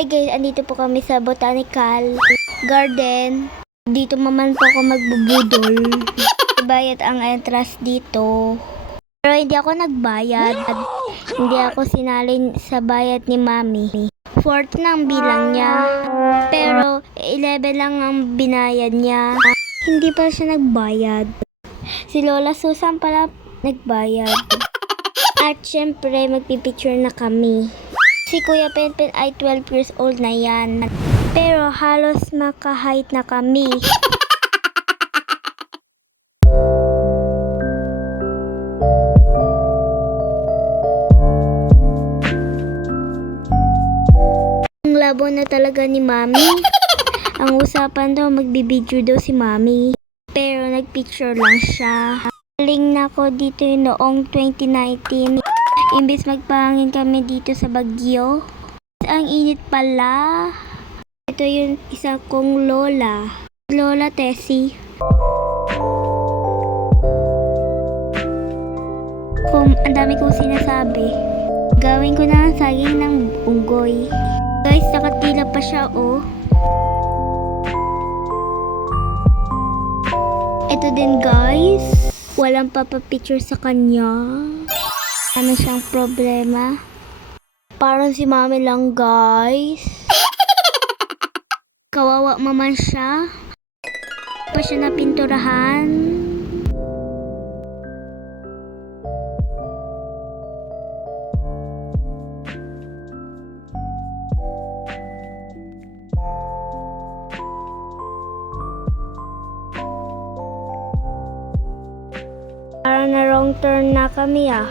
Hi guys, andito po kami sa Botanical Garden. Dito naman po ako magbubudol. Bayad ang entrance dito. Pero hindi ako nagbayad. Hindi ako sinalin sa bayad ni Mami. 4 nang bilang niya. Pero 11 lang ang binayad niya. Hindi pa siya nagbayad. Si Lola Susan pala nagbayad. At syempre magpipicture na kami. Si Kuya Penpen ay 12 years old na yan. Pero halos maka-height na kami. Ang labo na talaga ni Mami. Ang usapan daw magbibideo daw si Mami. Pero nagpicture lang siya. Galing na ko dito noong 2019. Imbis magpahangin kami dito sa Baguio. Ang init pala. Ito yung isa kong lola. Lola Tessie. Ang dami kong sinasabi. Gawin ko na ang saging ng unggoy. Guys, nakatila pa siya oh. Ito din guys. Walang papapicture sa kanya. Ano siyang problema? Parang si Mami lang guys. Kawawa maman siya. Pa siya napinturahan. Parang na wrong turn na kami ah.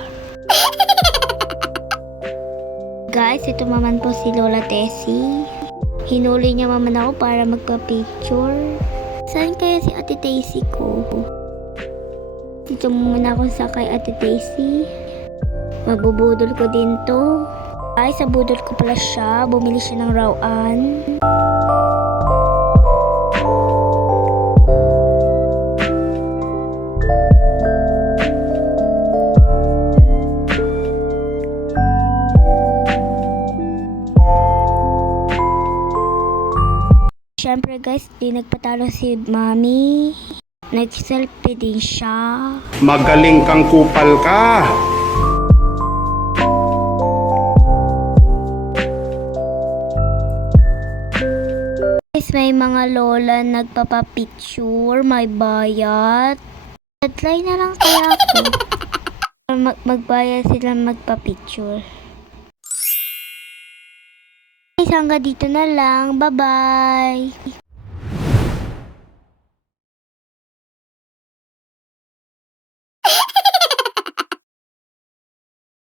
Guys, ito naman po si Lola Tessie. Hinuli niya naman ako para magpa-picture. Saan kaya si Ate Tessie ko? Dito muna ako sa kay Ate Tessie. Mabubudol ko din to. Ay, sa budol ko pala siya. Bumili siya ng rawaan. Siyempre guys, di nagpatalo si Mami. Nag-selfie din siya. Magaling kang kupal ka. Guys, may mga lola nagpapapicture, may bayad. Try na lang kaya ako. Magbayad sila magpapicture. Guys, hanggang dito na lang. Bye-bye!